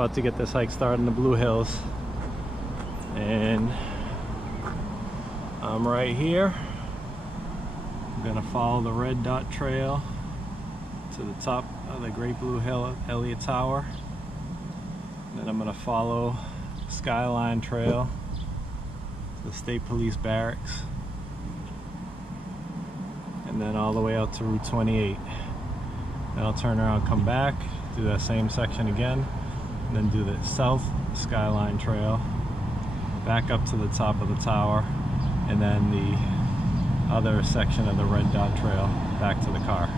About to get this hike started in the Blue Hills, and I'm right here. I'm gonna follow the red dot trail to the top of the Great Blue Hill Elliott Tower. Then I'm gonna follow Skyline Trail to the State Police Barracks, and then all the way out to Route 28. Then I'll turn around, come back, do that same section again, and then do the South Skyline Trail back up to the top of the tower, and then the other section of the red dot trail back to the car.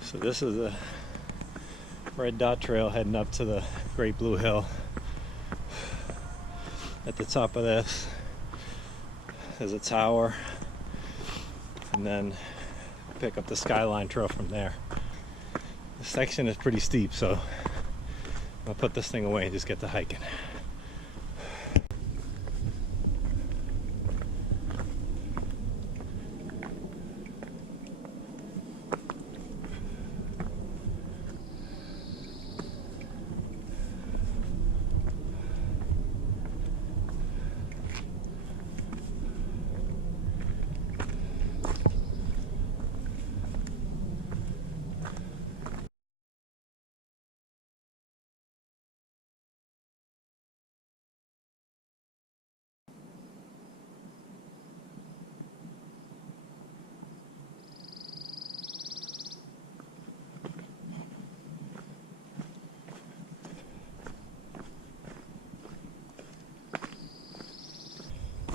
So this is a red dot trail heading up to the Great Blue Hill. At the top of this there's a tower, and then pick up the Skyline Trail from there. The section is pretty steep, so I'll put this thing away and just get to hiking.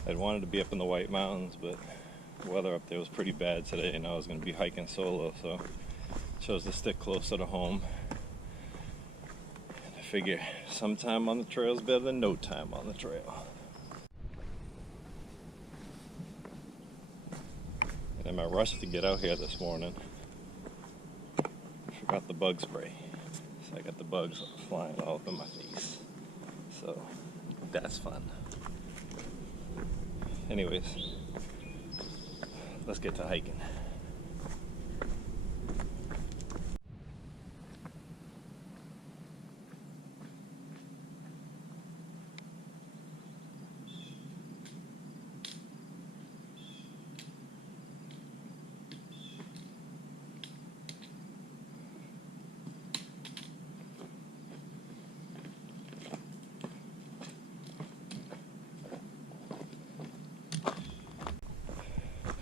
I'd wanted to be up in the White Mountains, but the weather up there was pretty bad today, and I was going to be hiking solo, so I chose to stick closer to home. And I figure some time on the trail is better than no time on the trail. And in my rush to get out here this morning, I forgot the bug spray. So I got the bugs flying all up in my face. So that's fun. Anyways, let's get to hiking.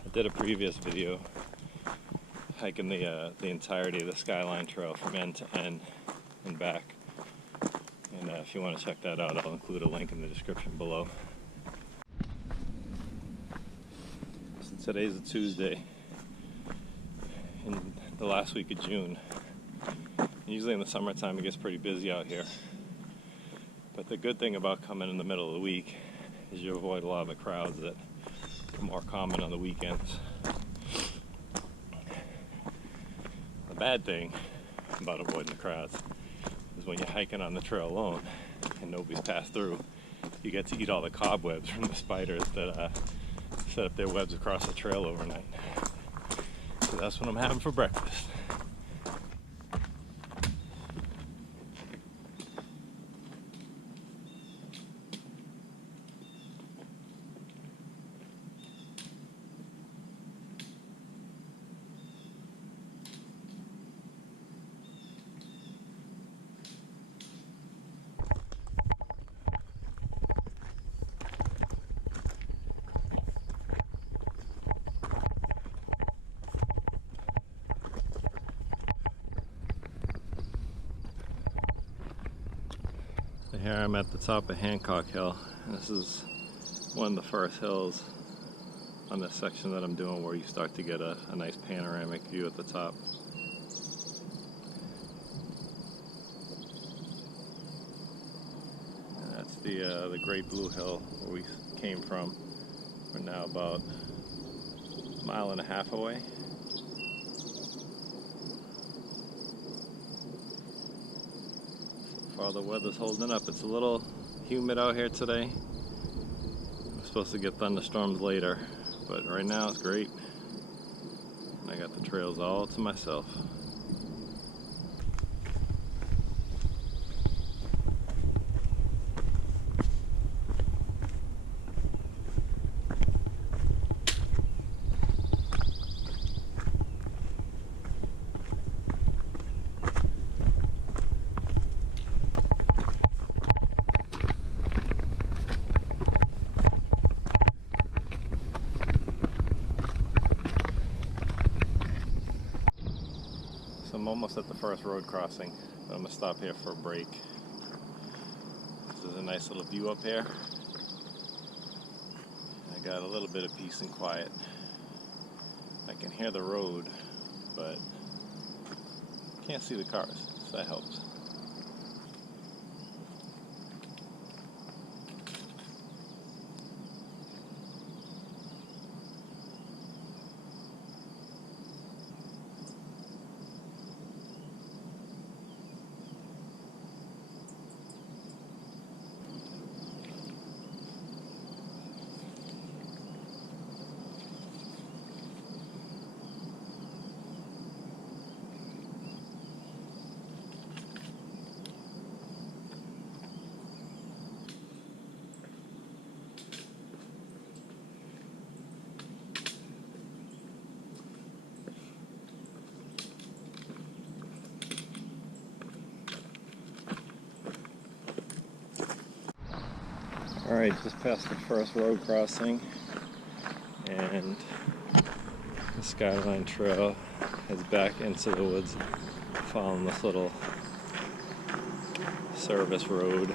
I did a previous video hiking the entirety of the Skyline Trail from end to end and back, and if you want to check that out, I'll include a link in the description below. So today's a Tuesday in the last week of June. Usually in the summertime it gets pretty busy out here, but the good thing about coming in the middle of the week is you avoid a lot of the crowds that more common on the weekends. The bad thing about avoiding the crowds is when you're hiking on the trail alone and nobody's passed through, you get to eat all the cobwebs from the spiders that set up their webs across the trail overnight. So that's what I'm having for breakfast. Here I'm at the top of Hancock Hill. This is one of the first hills on this section that I'm doing, where you start to get a nice panoramic view at the top. And that's the Great Blue Hill where we came from. We're now about a mile and a half away. So far the weather's holding up. It's a little humid out here today. We're supposed to get thunderstorms later, but right now it's great. And I got the trails all to myself. So I'm almost at the first road crossing, but I'm gonna stop here for a break. There's a nice little view up here. I got a little bit of peace and quiet. I can hear the road, but can't see the cars, so that helps. Alright, just past the first road crossing, and the Skyline Trail heads back into the woods, following this little service road.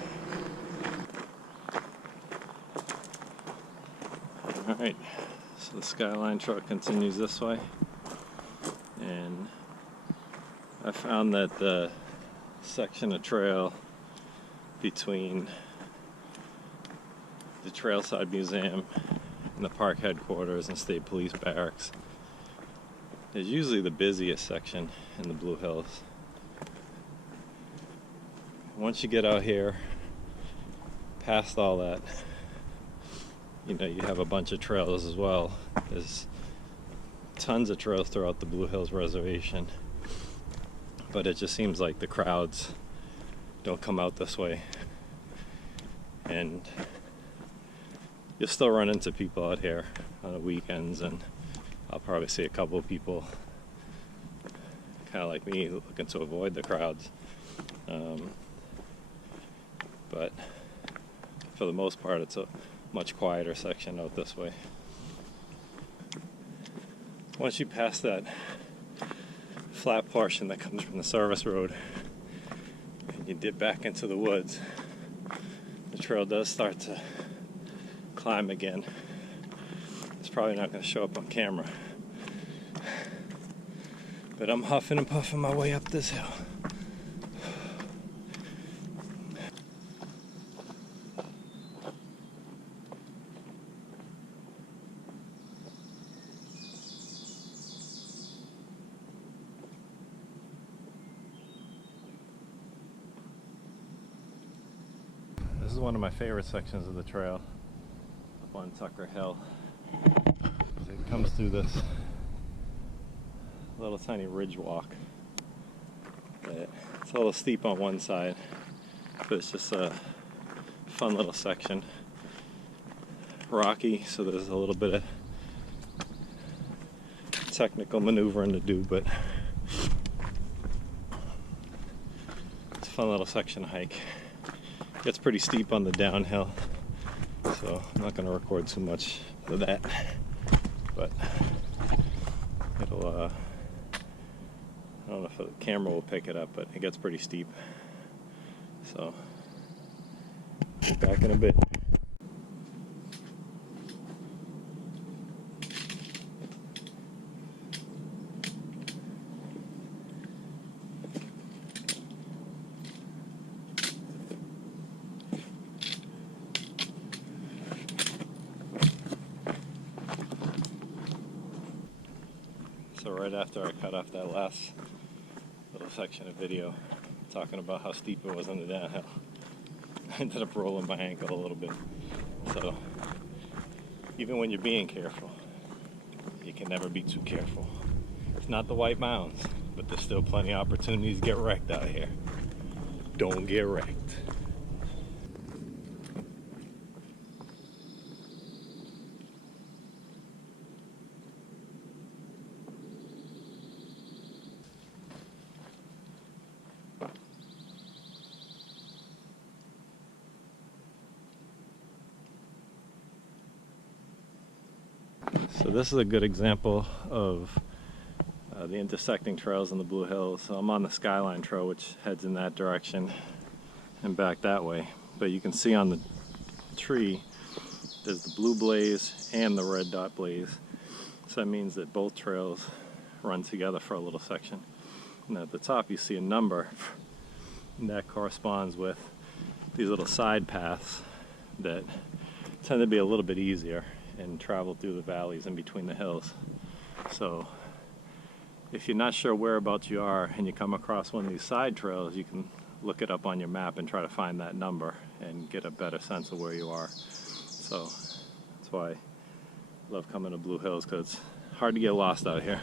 Alright, so the Skyline Trail continues this way, and I found that the section of trail between the Trailside Museum and the park headquarters and state police barracks is usually the busiest section in the Blue Hills. Once you get out here past all that, you have a bunch of trails as well. There's tons of trails throughout the Blue Hills Reservation, but it just seems like the crowds don't come out this way, and you'll still run into people out here on the weekends, and I'll probably see a couple of people kind of like me looking to avoid the crowds. But for the most part, it's a much quieter section out this way. Once you pass that flat portion that comes from the service road and you dip back into the woods, the trail does start to climb again. It's probably not going to show up on camera, but I'm huffing and puffing my way up this hill. This is one of my favorite sections of the trail, up on Tucker Hill. It comes through this little tiny ridge walk. It's a little steep on one side, but it's just a fun little section. Rocky, so there's a little bit of technical maneuvering to do, but it's a fun little section to hike. Gets pretty steep on the downhill, so I'm not going to record too much of that, but it'll I don't know if the camera will pick it up, but it gets pretty steep, so be back in a bit. So right after I cut off that last little section of video talking about how steep it was on the downhill, I ended up rolling my ankle a little bit. So even when you're being careful, you can never be too careful. It's not the White Mountains, but there's still plenty of opportunities to get wrecked out here. Don't get wrecked. So this is a good example of the intersecting trails in the Blue Hills. So I'm on the Skyline trail, which heads in that direction and back that way. But you can see on the tree, there's the blue blaze and the red dot blaze. So that means that both trails run together for a little section. And at the top you see a number, and that corresponds with these little side paths that tend to be a little bit easier and travel through the valleys in between the hills. So if you're not sure whereabouts you are and you come across one of these side trails, you can look it up on your map and try to find that number and get a better sense of where you are. So that's why I love coming to Blue Hills, because it's hard to get lost out here.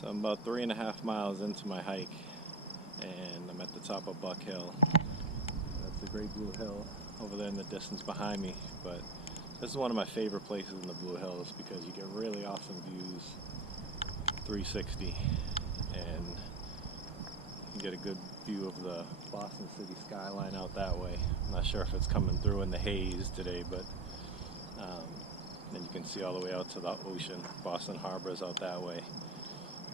So I'm about 3.5 miles into my hike, and I'm at the top of Buck Hill. That's the Great Blue Hill over there in the distance behind me, but this is one of my favorite places in the Blue Hills because you get really awesome views 360, and you get a good view of the Boston City skyline out that way. I'm not sure if it's coming through in the haze today, but then you can see all the way out to the ocean. Boston Harbor's out that way,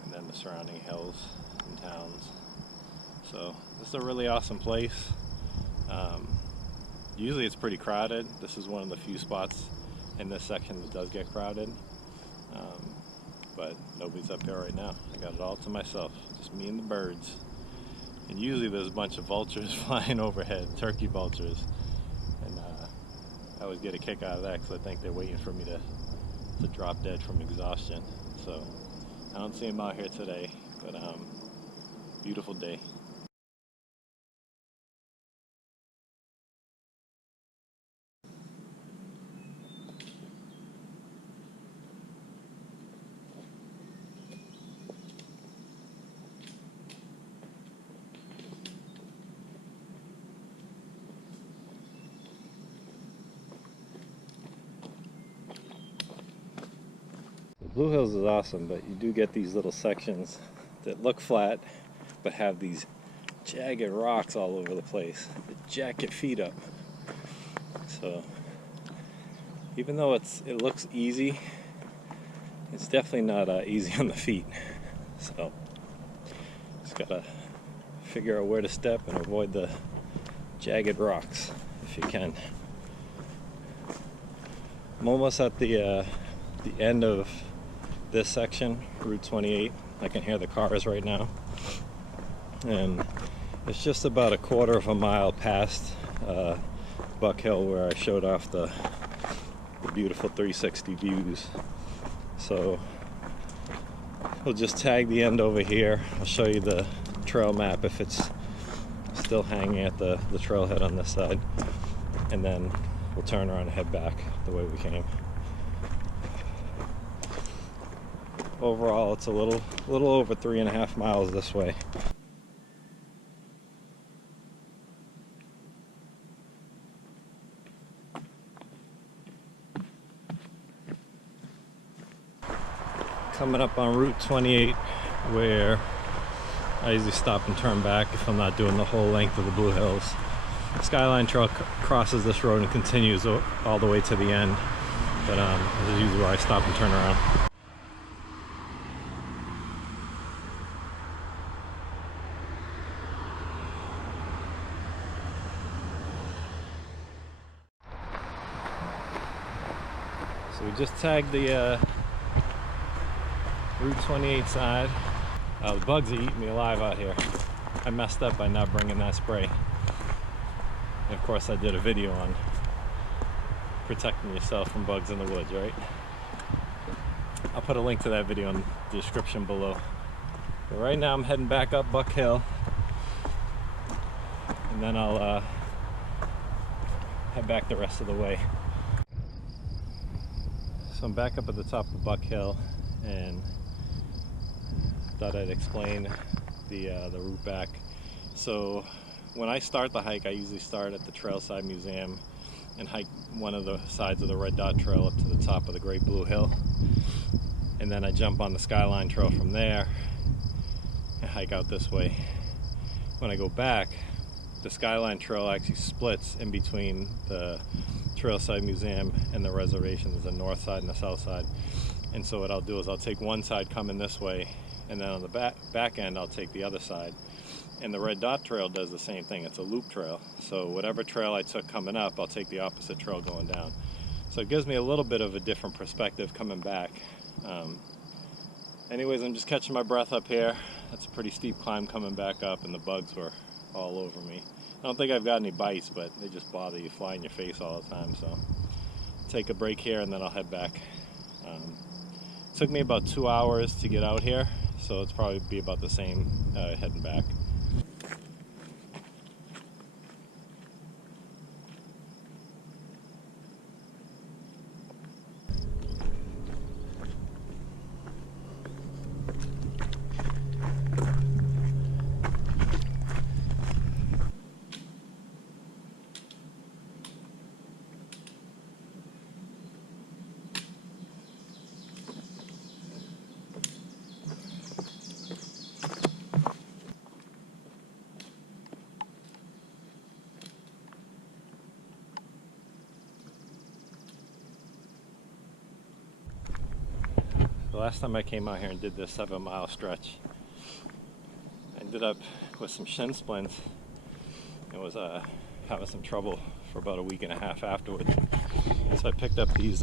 and then the surrounding hills and towns. So this is a really awesome place. Usually it's pretty crowded. This is one of the few spots in this section that does get crowded, but nobody's up here right now. I got it all to myself, just me and the birds. And usually there's a bunch of vultures flying overhead, turkey vultures, and I always get a kick out of that because I think they're waiting for me to drop dead from exhaustion. So I don't see them out here today, but beautiful day. Blue Hills is awesome, but you do get these little sections that look flat but have these jagged rocks all over the place that jack your feet up. So even though it looks easy, it's definitely not easy on the feet. So just gotta figure out where to step and avoid the jagged rocks if you can. I'm almost at the end of this section, Route 28. I can hear the cars right now, and it's just about 1/4 mile past Buck Hill where I showed off the beautiful 360 views. So we'll just tag the end over here. I'll show you the trail map if it's still hanging at the trailhead on this side, and then we'll turn around and head back the way we came. Overall, it's a little over 3.5 miles this way. Coming up on Route 28, where I usually stop and turn back if I'm not doing the whole length of the Blue Hills. Skyline Trail crosses this road and continues all the way to the end, but this is usually where I stop and turn around. So we just tagged the Route 28 side. The bugs are eating me alive out here. I messed up by not bringing that spray. And of course I did a video on protecting yourself from bugs in the woods, right? I'll put a link to that video in the description below. But right now I'm heading back up Buck Hill, and then I'll head back the rest of the way. So I'm back up at the top of Buck Hill, and thought I'd explain the route back. So when I start the hike, I usually start at the Trailside Museum and hike one of the sides of the Red Dot Trail up to the top of the Great Blue Hill, and then I jump on the Skyline Trail from there and hike out this way. When I go back, the Skyline Trail actually splits in between the Trailside Museum and the Reservation. There's a north side and a south side, and so what I'll do is I'll take one side coming this way, and then on the back end I'll take the other side. And the Red Dot Trail does the same thing. It's a loop trail, so whatever trail I took coming up, I'll take the opposite trail going down. So it gives me a little bit of a different perspective coming back. Anyways, I'm just catching my breath up here. That's a pretty steep climb coming back up, and the bugs were all over me. I don't think I've got any bites, but they just bother you, fly in your face all the time. So take a break here and then I'll head back. It took me about 2 hours to get out here, so it's probably be about the same heading back. The last time I came out here and did this 7-mile stretch, I ended up with some shin splints and was having some trouble for about a week and a half afterwards. So I picked up these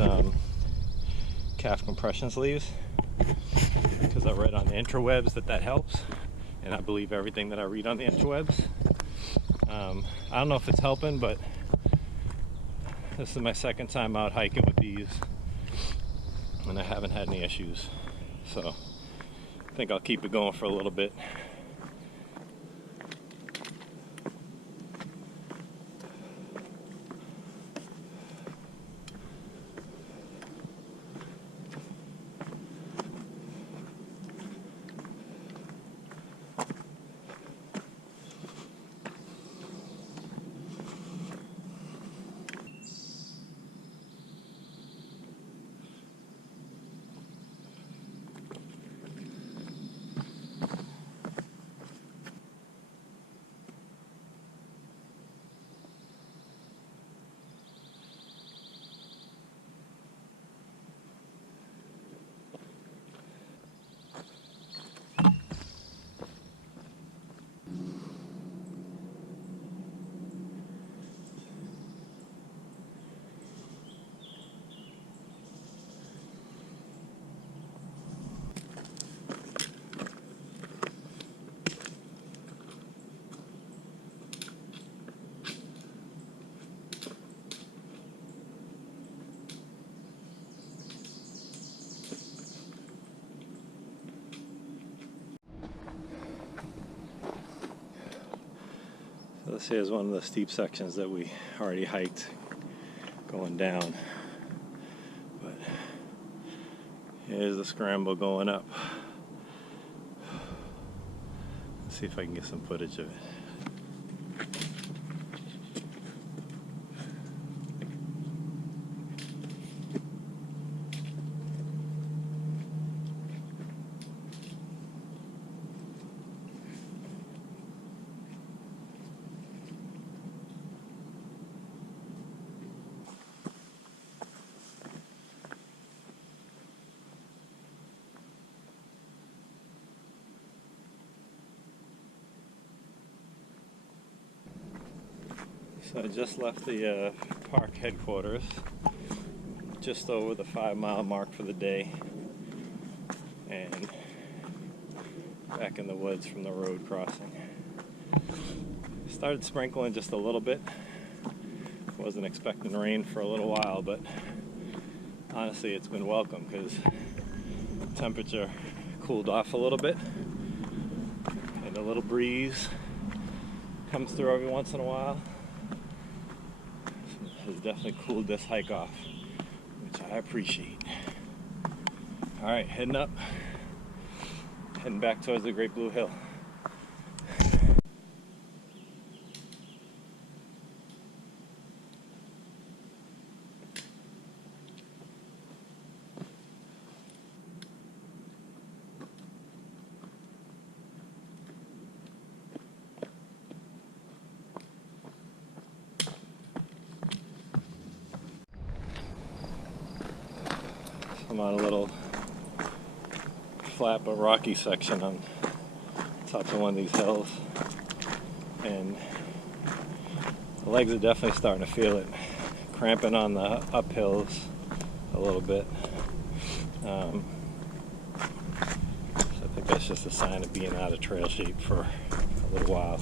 calf compression sleeves because I read on the interwebs that helps, and I believe everything that I read on the interwebs. I don't know if it's helping, but this is my second time out hiking with these, and I haven't had any issues, so I think I'll keep it going for a little bit. This here is one of the steep sections that we already hiked. going down. But here's the scramble going up. Let's see if I can get some footage of it. So I just left the park headquarters, just over the 5-mile mark for the day, and back in the woods from the road crossing. Started sprinkling just a little bit. Wasn't expecting rain for a little while, but honestly it's been welcome because the temperature cooled off a little bit and a little breeze comes through every once in a while. Has definitely cooled this hike off, which I appreciate. Alright, heading back towards the Great Blue Hill. I'm on a little flat but rocky section on top of one of these hills, and the legs are definitely starting to feel it, cramping on the uphills a little bit. So I think that's just a sign of being out of trail shape for a little while,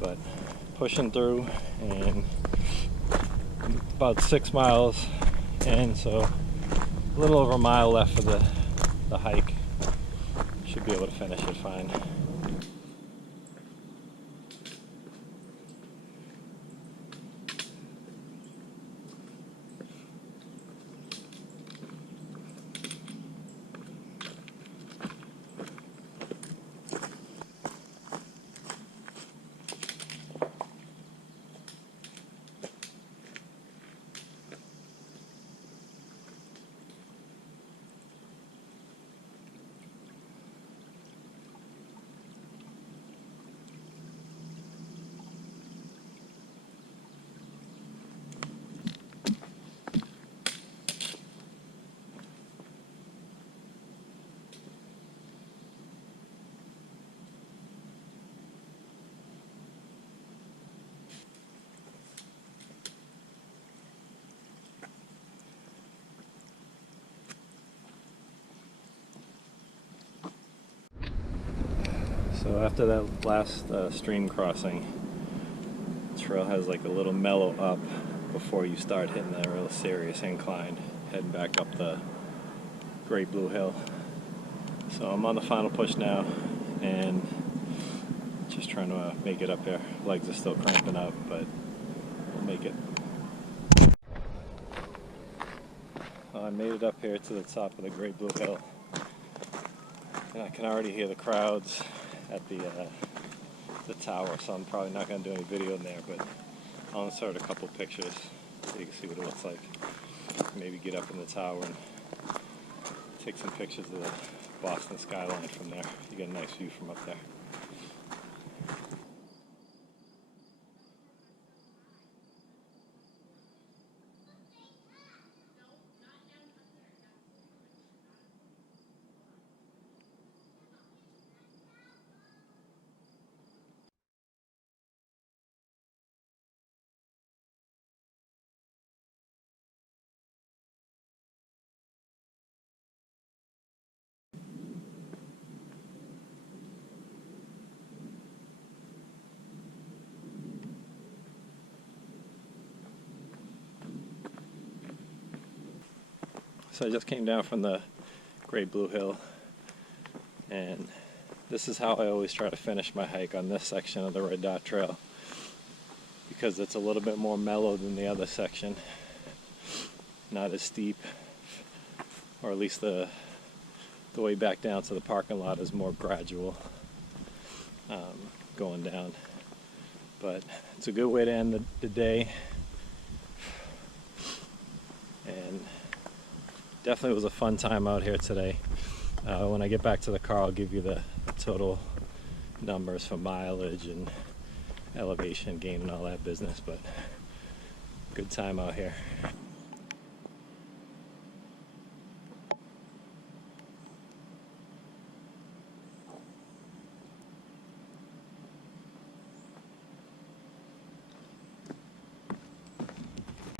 but pushing through, and about 6 miles in, so a little over a mile left for the hike. Should be able to finish it fine. So after that last stream crossing, the trail has like a little mellow up before you start hitting that real serious incline, heading back up the Great Blue Hill. So I'm on the final push now, and just trying to make it up there. Legs are still cramping up, but we'll make it. I made it up here to the top of the Great Blue Hill, and I can already hear the crowds at the tower, so I'm probably not going to do any video in there, but I'll insert a couple pictures so you can see what it looks like. Maybe get up in the tower and take some pictures of the Boston skyline from there. You get a nice view from up there. So I just came down from the Great Blue Hill, and this is how I always try to finish my hike on this section of the Red Dot Trail, because it's a little bit more mellow than the other section. Not as steep, or at least the way back down to the parking lot is more gradual going down. But it's a good way to end the day, and definitely was a fun time out here today. When I get back to the car, I'll give you the total numbers for mileage and elevation gain and all that business, but good time out here.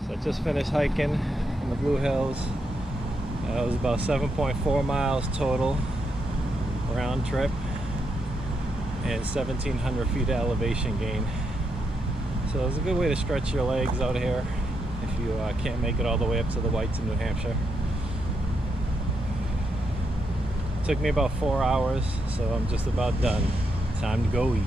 So I just finished hiking in the Blue Hills. It was about 7.4 miles total round trip and 1,700 feet of elevation gain. So it's a good way to stretch your legs out here if you can't make it all the way up to the Whites in New Hampshire. Took me about 4 hours, so I'm just about done. Time to go eat.